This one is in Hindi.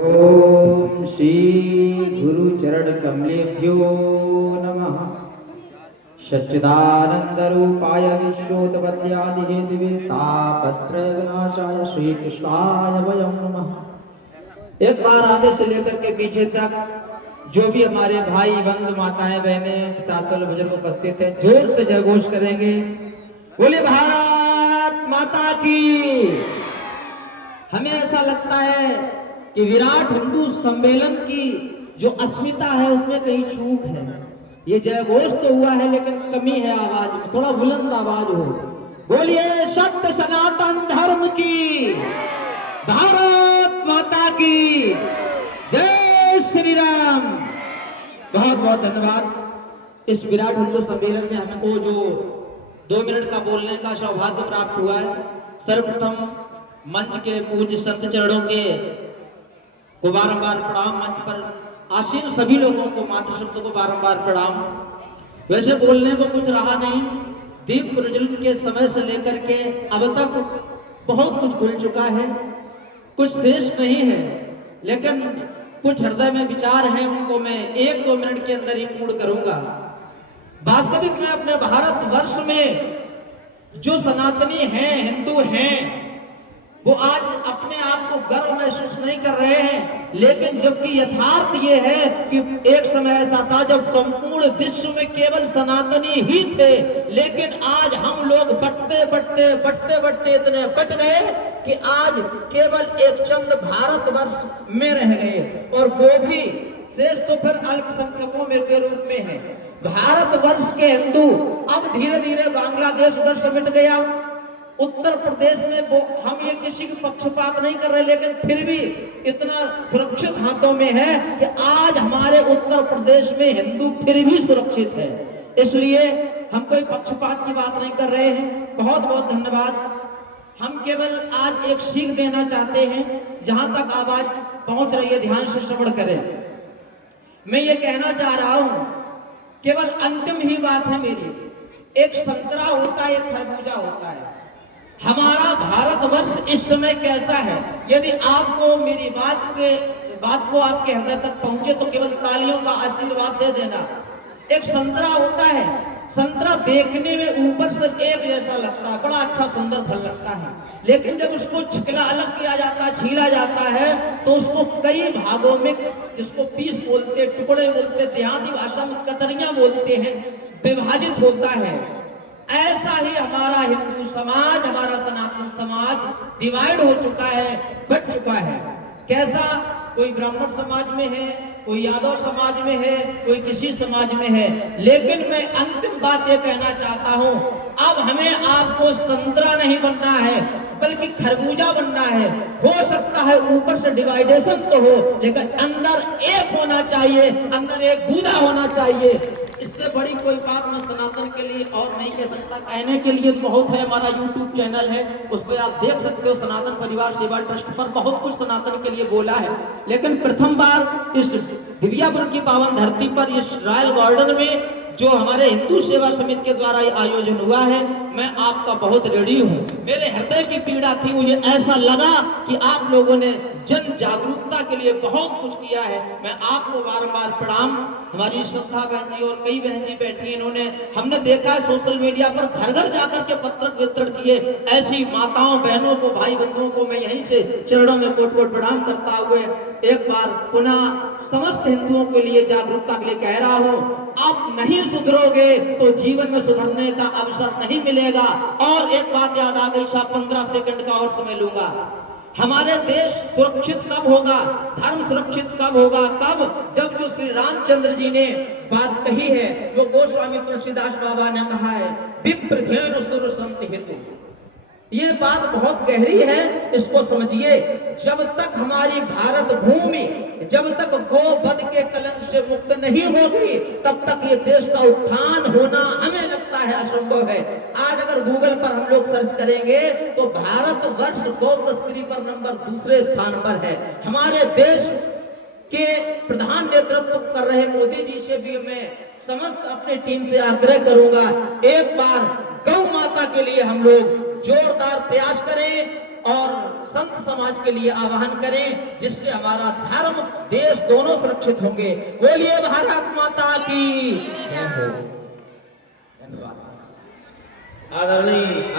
ओम श्री गुरु चरण कमलेभ्यो नमः। सच्चिदानंद रूपाय विश्वोत्पत्त्यादि हेतवे तापत्रय विनाशाय श्री कृष्णाय वयं नमः। एक बार आगे से लेकर के पीछे तक जो भी हमारे भाई बंधु माताएं बहनें पितातुल बुजुर्ग उपस्थित हैं, जोर से जयघोष करेंगे। बोले भारत माता की। हमें ऐसा लगता है कि विराट हिंदू सम्मेलन की जो अस्मिता है उसमें कहीं चूक है। ये जयघोष तो हुआ है लेकिन कमी है आवाज में, थोड़ा बुलंद आवाज हो। बोलिए सत्य सनातन धर्म की, भारत माता की जय श्री राम। बहुत बहुत धन्यवाद। इस विराट हिंदू सम्मेलन में हमको जो 2 मिनट का बोलने का सौभाग्य प्राप्त हुआ है, सर्वप्रथम मंच के पूज्य संत चरणों के को बारंबार प्रणाम। मंच पर आसीन सभी लोगों को मातृ शब्द को बारंबार प्रणाम। वैसे बोलने को कुछ रहा नहीं, दीप प्रज्वलन के समय से लेकर के अब तक बहुत कुछ भूल चुका है, कुछ शेष नहीं है, लेकिन कुछ हृदय में विचार हैं, उनको मैं 1-2 मिनट के अंदर ही पूर्ण करूंगा। वास्तविक में अपने भारत वर्ष में जो सनातनी हैं, हिंदू हैं, वो आज अपने आप को गर्व महसूस नहीं कर रहे हैं, लेकिन जबकि यथार्थ ये है कि एक समय ऐसा था जब संपूर्ण विश्व में केवल सनातनी ही थे, लेकिन आज हम लोग बढ़ते बढ़ते इतने बढ़ गए कि आज केवल एक चंद भारतवर्ष में रह गए, और वो भी शेष तो फिर अल्पसंख्यकों में के रूप में है। भारतवर्ष के हिंदू अब धीरे धीरे बांग्लादेश उधर से मिट गया, उत्तर प्रदेश में वो, हम ये किसी की पक्षपात नहीं कर रहे, लेकिन फिर भी इतना सुरक्षित हाथों में है कि आज हमारे उत्तर प्रदेश में हिंदू फिर भी सुरक्षित है। इसलिए हम कोई पक्षपात की बात नहीं कर रहे हैं। बहुत बहुत धन्यवाद। हम केवल आज एक सीख देना चाहते हैं, जहां तक आवाज पहुंच रही है ध्यान से श्रवण करें। मैं ये कहना चाह रहा हूं, केवल अंतिम ही बात है मेरी। एक संतरा होता है, एक खरबूजा होता है। हमारा भारतवर्ष इस समय कैसा है, यदि आपको मेरी बात को आपके हृदय तक पहुंचे तो केवल तालियों का आशीर्वाद दे देना। एक संतरा होता है, संतरा देखने में ऊपर से एक जैसा लगता है, बड़ा अच्छा सुंदर फल लगता है, लेकिन जब उसको छिकला अलग किया जाता है, छीला जाता है, तो उसको कई भागों में, जिसको पीस बोलते, टुकड़े बोलते, देहाती भाषा में कतरियां बोलते हैं, विभाजित होता है। ऐसा ही हमारा हिंदू समाज, हमारा सनातन समाज डिवाइड हो चुका है, बट चुका है। कैसा? कोई ब्राह्मण समाज में है, कोई यादव समाज में है, कोई किसी समाज में है। लेकिन मैं अंतिम बात ये कहना चाहता हूं, अब हमें आपको संतरा नहीं बनना है, बल्कि खरबूजा बनना है। हो सकता है ऊपर से डिवाइडेशन तो हो, लेकिन अंदर एक होना चाहिए, अंदर एक गूदा होना चाहिए। इससे बड़ी कोई बात मैं सनातन के लिए और नहीं कह सकता। कहने के लिए बहुत है, हमारा YouTube चैनल है, उस पर आप देख सकते हो। सनातन परिवार सेवा ट्रस्ट पर बहुत कुछ सनातन के लिए बोला है, लेकिन प्रथम बार इस दिव्यापुर की पावन धरती पर, इस रॉयल गार्डन में जो हमारे हिंदू सेवा समिति के द्वारा आयोजन हुआ है, मैं आपका बहुत रेडी हूँ। मेरे हृदय की पीड़ा थी, मुझे ऐसा लगा कि आप लोगों ने जन जागरूकता के लिए बहुत कुछ किया है। मैं आपको बारंबार प्रणाम। हमारी श्रद्धा बहन जी और कई बहन जी बैठी, इन्होंने, हमने देखा है सोशल मीडिया पर घर घर जाकर के पत्र वितरण किए। ऐसी माताओं बहनों को, भाई बंधुओं को मैं यहीं से चरणों में कोट कोट प्रणाम करता हुए एक बार पुनः समस्त हिंदुओं के लिए जागरूकता के लिए कह रहा हूं, आप नहीं सुधरोगे तो जीवन में सुधरने का अवसर नहीं मिलेगा। और एक बात याद आ गई, 15 सेकंड का और समय लूंगा। हमारे देश सुरक्षित कब होगा, धर्म सुरक्षित कब होगा? कब? जब जो श्री रामचंद्र जी ने बात कही है, जो गोस्वामी तुलसीदास बाबा ने कहा है, विप्र धेनु सुर संत हेतु। ये बात बहुत गहरी है, इसको समझिए। जब तक हमारी भारत भूमि, जब तक गो वध के कलंक से मुक्त नहीं होगी, तब तक ये देश का उत्थान होना हमें लगता है असंभव है। आज अगर गूगल पर हम लोग सर्च करेंगे तो भारतवर्ष गौ तस्करी पर नंबर 2 स्थान पर है। हमारे देश के प्रधान नेतृत्व कर रहे मोदी जी से भी मैं समस्त अपनी टीम से आग्रह करूंगा, एक बार गौ माता के लिए हम लोग जोरदार प्रयास करें। और संत समाज के लिए आह्वान करें, जिससे हमारा धर्म देश दोनों सुरक्षित होंगे। बोलिए भारत माता की जय हो। धन्यवाद। आदरणीय